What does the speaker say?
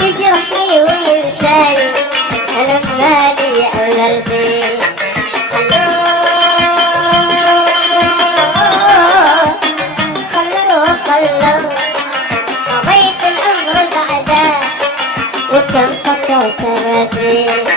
يجرحني وينساني أنا مالي أولادي خلوا قضيت العمر بعده وكم فكرت بدري